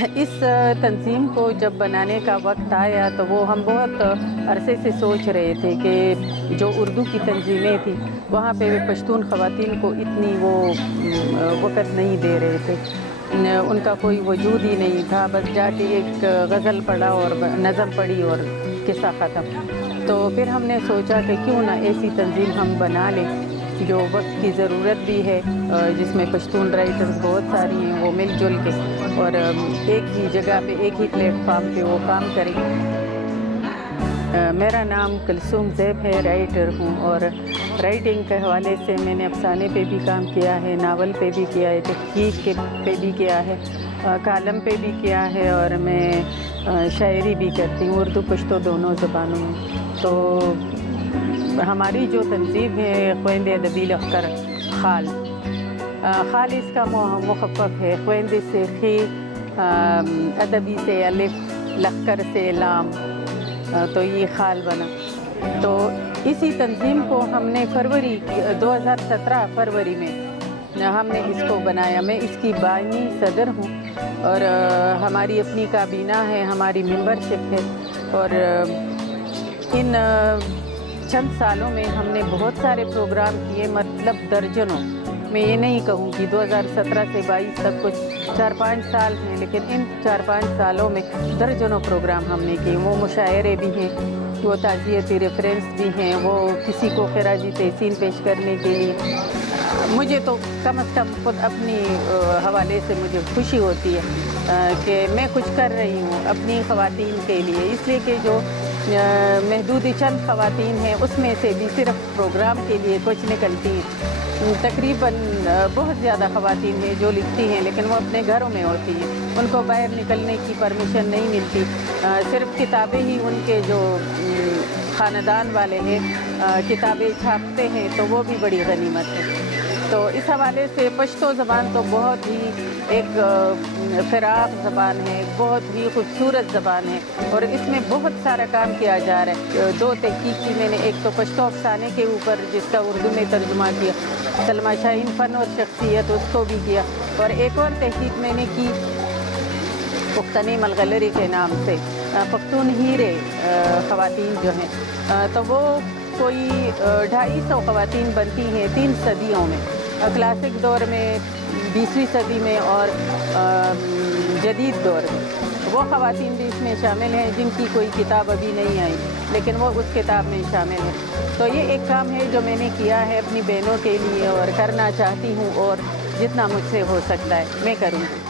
اس تنظیم کو جب بنانے کا وقت آیا تو وہ ہم بہت عرصے سے سوچ رہے تھے کہ جو اردو کی تنظیمیں تھیں وہاں پہ پشتون خواتین کو اتنی وہ وقت نہیں دے رہے تھے، ان کا کوئی وجود ہی نہیں تھا، بس جا کے ایک غزل پڑھا اور نظم پڑھی اور قصہ ختم۔ تو پھر ہم نے سوچا کہ کیوں نہ ایسی تنظیم ہم بنا لیں جو وقت کی ضرورت بھی ہے، جس میں پشتون رائٹرز بہت ساری ہیں، وہ مل جل کے اور ایک ہی جگہ پہ ایک ہی پلیٹ فارم پہ وہ کام کریں۔ میرا نام کلثوم زیب ہے، رائٹر ہوں، اور رائٹنگ کے حوالے سے میں نے افسانے پہ بھی کام کیا ہے، ناول پہ بھی کیا ہے، تحقیق پہ بھی کیا ہے، کالم پہ بھی کیا ہے، اور میں شاعری بھی کرتی ہوں، اردو پشتو دونوں زبانوں میں۔ تو ہماری جو تنظیم ہے خویند ادبی لخکر خال، خال اس کا مخفف ہے، خویند سے خی، ادبی سے الف، لخکر سے لام، تو یہ خال بنا۔ تو اسی تنظیم کو ہم نے 2017 فروری میں ہم نے اس کو بنایا۔ میں اس کی بانی صدر ہوں اور ہماری اپنی کابینہ ہے، ہماری ممبرشپ ہے، اور ان چند سالوں میں ہم نے بہت سارے پروگرام کیے، مطلب درجنوں۔ میں یہ نہیں کہوں کہ 2017 سے 22 تک کچھ 4-5 سال ہیں، لیکن ان 4-5 سالوں میں درجنوں پروگرام ہم نے کیے۔ وہ مشاعرے بھی ہیں، وہ تعزیتی ریفرنس بھی ہیں، وہ کسی کو خراجی تحسین پیش کرنے کے لیے۔ مجھے تو کم از کم خود اپنی حوالے سے مجھے خوشی ہوتی ہے کہ میں کچھ کر رہی ہوں اپنی خواتین کے لیے، اس لیے کہ جو محدود چند خواتین ہیں اس میں سے بھی صرف پروگرام کے لیے کچھ نکلتی ہیں۔ تقریباً بہت زیادہ خواتین ہیں جو لکھتی ہیں لیکن وہ اپنے گھروں میں ہوتی ہیں، ان کو باہر نکلنے کی پرمیشن نہیں ملتی، صرف کتابیں ہی ان کے جو خاندان والے ہیں کتابیں چھاپتے ہیں، تو وہ بھی بڑی غنیمت ہے۔ تو اس حوالے سے پشتو زبان تو بہت ہی ایک فراخ زبان ہے، بہت ہی خوبصورت زبان ہے، اور اس میں بہت سارا کام کیا جا رہا ہے۔ 2 تحقیق کی میں نے، ایک تو پشتو افسانے کے اوپر جس کا اردو میں ترجمہ کیا، سلمیٰ شاہین فن اور شخصیت، اس کو بھی کیا، اور ایک اور تحقیق میں نے کی پختنی ملغلری کے نام سے، پختون ہیرے خواتین جو ہیں، تو وہ کوئی 250 خواتین بنتی ہیں 3 صدیوں میں، کلاسک دور میں، 20ویں صدی میں، اور جدید دور میں۔ وہ خواتین بھی اس میں شامل ہیں جن کی کوئی کتاب ابھی نہیں آئی لیکن وہ اس کتاب میں شامل ہیں۔ تو یہ ایک کام ہے جو میں نے کیا ہے اپنی بہنوں کے لیے اور کرنا چاہتی ہوں، اور جتنا مجھ سے ہو سکتا ہے میں کروں گی۔